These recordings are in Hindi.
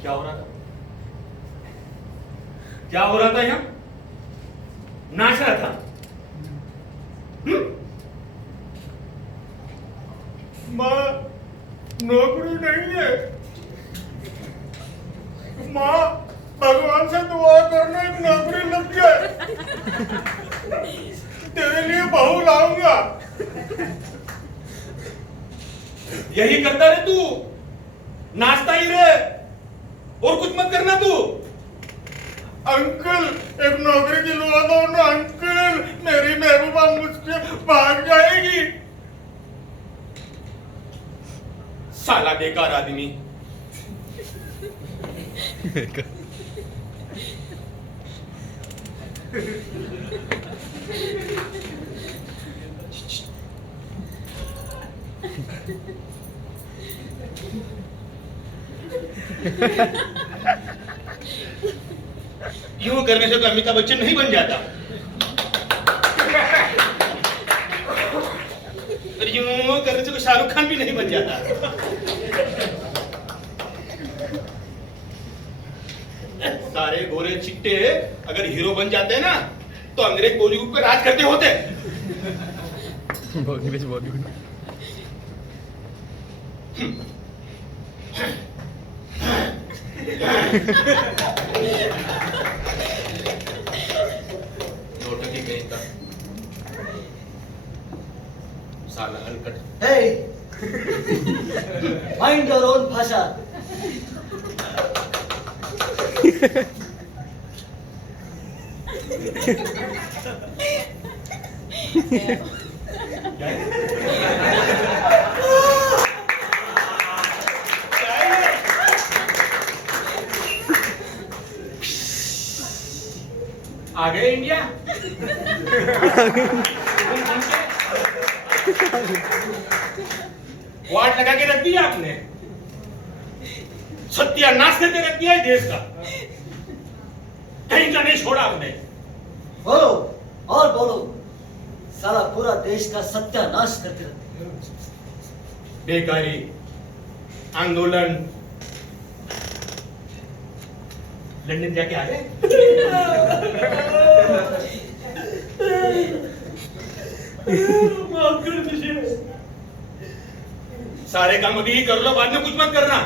क्या हो रहा था? क्या हो रहा था यहाँ? नाच रहा था। माँ, नौकरी नहीं है। माँ, भगवान से दुआ करना एक नौकरी लग जाए। तेरे लिए बहू लाऊंगा। यही करता रहे तू, नाचता ही रहे और कुछ मत करना तू। अंकल, एक नौकरी दिलवा दो ना अंकल, मेरी महबूबा मुझसे भाग जाएगी। साला बेकार आदमी। यूं करने से तो अमिताभ बच्चन नहीं बन जाता, और यूं करने से तो शाहरुख खान भी नहीं बन जाता। सारे गोरे चिट्टे अगर हीरो बन जाते हैं ना, तो अंग्रेज बॉलीवुड पर राज करते होते। बॉलीवुड नोटंकी कहीं का साला हलकट। Hey, mind your own भाषा। आ गए इंडिया। वाट लगा के रख दिया आपने, सत्यानाश करके रख दिया है देश का, कहीं का नहीं छोड़ा आपने। बोलो और बोलो, साला पूरा देश का सत्यानाश करके रखते हैं। बेकारी, आंदोलन, लंदन जाके आ गए। माफ कर दीजिए। सारे काम अभी ही कर लो, बाद में कुछ मत करना।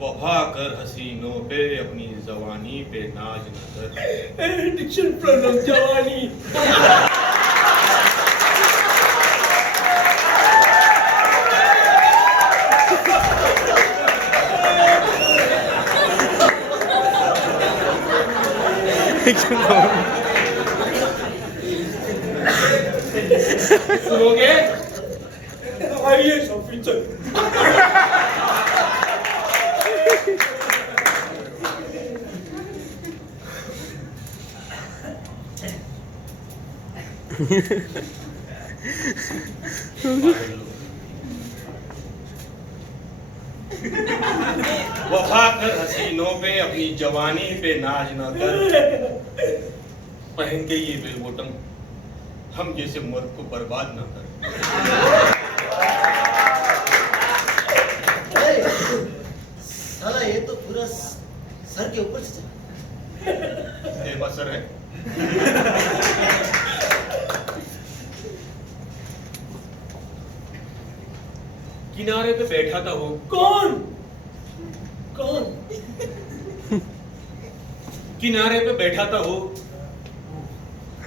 वफा कर हसीनों पे, अपनी जवानी पे नाज न कर। डिक्शन प्रॉब्लम जवानी। सुनोगे? आइए शॉपिंग चल। वफा कर हसीनों पे, अपनी जवानी पे नाज न कर। पहन के ये बेल बॉटम हम जैसे मर्द को बर्बाद ना कर। साला ये तो पूरा सर के ऊपर से चला। तेरे पास सर है? किनारे पे बैठा था वो। कौन? कौन? किनारे पे बैठा था वो,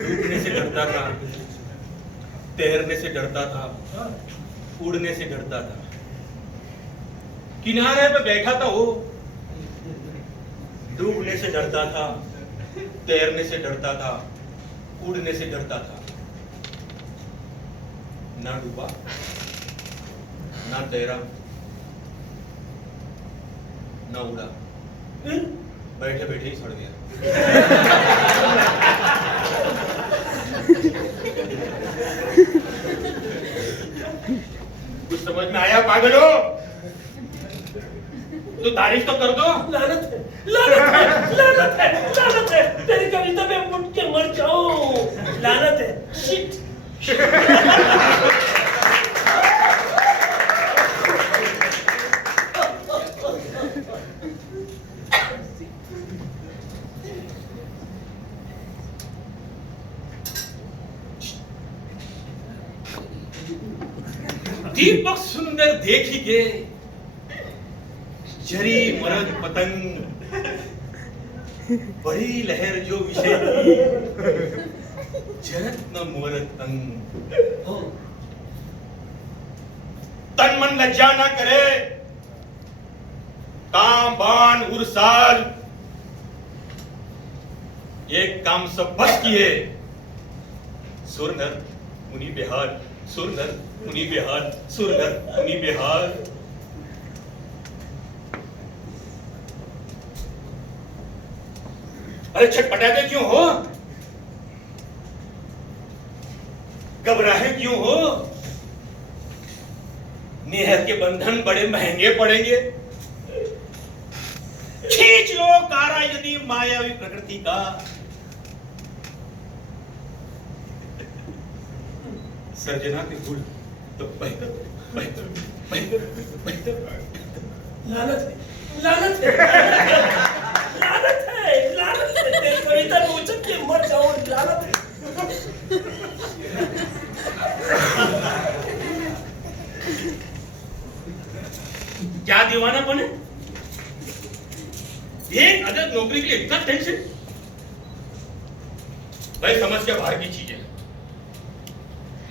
डूबने से डरता था, तैरने से डरता था, उड़ने से डरता था। किनारे पे बैठा था वो, डूबने से डरता था, तैरने से डरता था, उड़ने से डरता था। ना डूबा, ना तैरा, ना उड़ा, बैठे बैठे ही सड़ गया। कुछ समझ में आया पागलो? तो तारीफ तो कर दो। लानत है, लानत है, लानत है, लानत है, तेरी कविता में मुड़ के मर जाऊं। लानत है, शिट। दीपक सुंदर देखी के जरी मरद पतंग, बड़ी लहर जो विषय जरत न मोरत अंग। हो तन मन लज्जा ना करे, काम बान उरसाल, एक काम सब बस किए। सुर नर मुनि बेहाल, सुर नर मुनि बेहाल, सुर नर मुनि बेहाल। अरे छटपटाते क्यों हो? घबराहे क्यों हो? नेहर के बंधन बड़े महंगे पड़ेंगे। खींच लो कारा यदि मायावी प्रकृति का। सर्जना के फूल तो बेहतर बेहतर बेहतर बेहतर। लानत है, लानत है, लानत है, लानत है, तेरी कविता में उछल के मर जाऊं। लानत है। क्या दीवानापन है? एक अदद नौकरी के लिए इतना टेंशन? भाई समस्या बाहर की चीज है।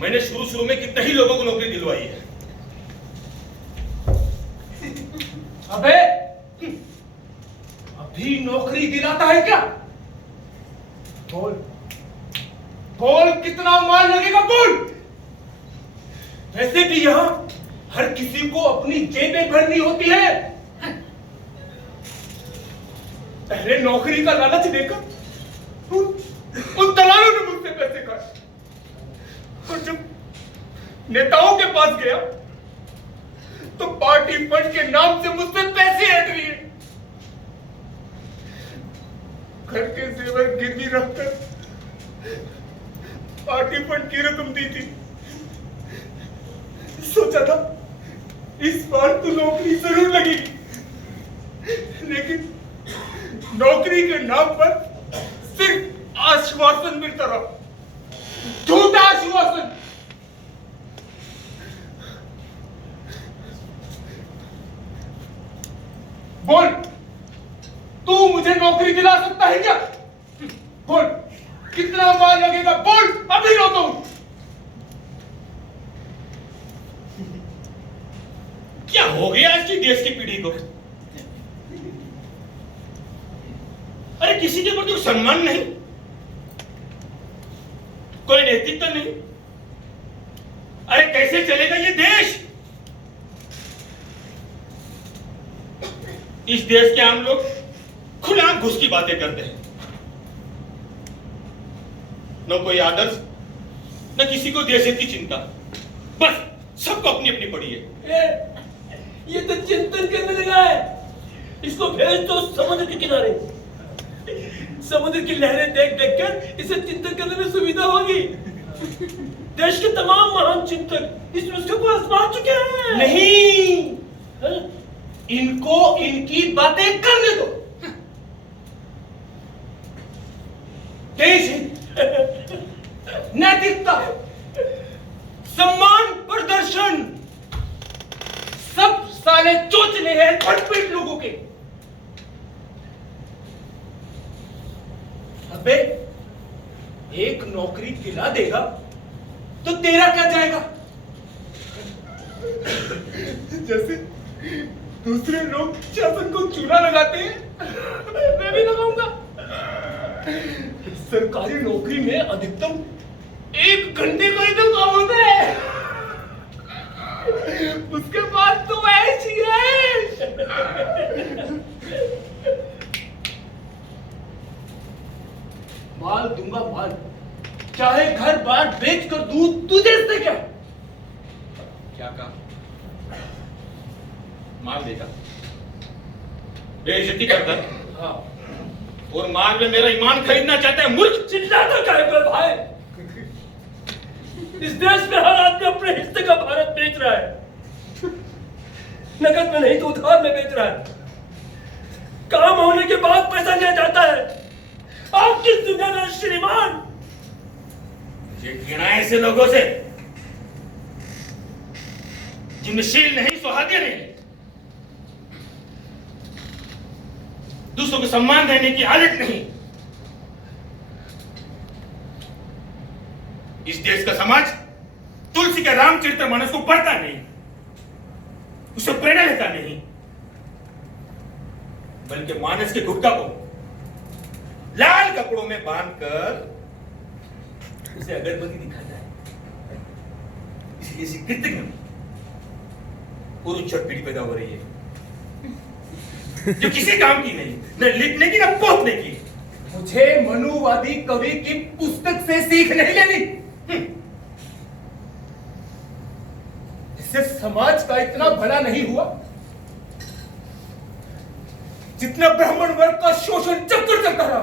मैंने शुरू में कितने ही लोगों को नौकरी दिलवाई है। अबे अभी नौकरी दिलाता है क्या? बोल बोल, कितना माल लगेगा बोल। वैसे भी यहां हर किसी को अपनी जेबें भरनी होती है। पहले नौकरी का लालच देकर उन दलालों ने मुझसे पैसे काटे, और जब नेताओं के पास गया तो पार्टी फंड के नाम से मुझसे पैसे हट लिए। घर के जेवर गिरवी रखकर पार्टी फंड की रकम दी थी। सोचा था इस बार तो नौकरी जरूर लगेगी, लेकिन नौकरी के नाम पर सिर्फ आश्वासन मिलता रहा, झूठा आश्वासन। बोल, तू मुझे नौकरी दिला सकता है क्या? बोल, कितना माल लगेगा बोल, अभी लो तुम। क्या हो गया आज की देश की पीढ़ी को? अरे किसी के प्रति सम्मान नहीं, कोई नैतिकता नहीं। अरे कैसे चलेगा ये देश? इस देश के आम लोग खुला घुस की बातें करते हैं। न कोई आदर्श, न किसी को देश की चिंता, बस सबको अपनी अपनी पड़ी है। ये तो चिंतन करने लगा है। इसको भेज दो समुद्र के किनारे। समुद्र की लहरें देख देख कर इसे चिंतन करने में सुविधा होगी। देश के तमाम महान चिंतक इस नुस्खे को आजमा चुके हैं। नहीं, हाँ? इनको इनकी बातें करने दो। देश नैतिकता, सम्मान, प्रदर्शन सब साले चोचले हैं फटपीट लोगों के। अबे एक नौकरी दिला देगा तो तेरा क्या जाएगा? जैसे दूसरे लोग शासन को चूना लगाते हैं, मैं भी लगाऊंगा। सरकारी नौकरी में अधिकतम 1 घंटे का ही तो काम होता है, उसके बाद तो ऐसी है। माल दूंगा माल, चाहे घर बार बेच कर दूं, तुझे इससे क्या? क्या कहा? माल देगा, बेइज्जती करता है, हाँ, और माल में मेरा ईमान खरीदना चाहता है मूर्ख। चिल्लाता क्या है भाई? इस देश में हर आदमी अपने हिस्से का भारत बेच रहा है, नकद में नहीं तो उधार में बेच रहा है। काम होने के बाद पैसा लिया जाता है। आप किस दुनिया में श्रीमान? ये घृणा है ऐसे लोगों से जिनमें शील नहीं, सौहार्द नहीं, दूसरों को सम्मान देने की आदत नहीं। इस देश का समाज तुलसी के रामचरितमानस को पढ़ता नहीं, उसे प्रेरणा लेता नहीं, बल्कि मानस के गुप्ता को लाल कपड़ों में बांधकर उसे अगरबत्ती दिखाता है। इसलिए इसी कृतज्ञ और उच्चर पीढ़ी पैदा हो रही है जो किसी काम की नहीं, न लिखने की न पोतने की। मुझे मनुवादी कवि की पुस्तक से सीख नहीं लेनी। इससे समाज का इतना भला नहीं हुआ जितना ब्राह्मण वर्ग का शोषण जब तक चलता रहा।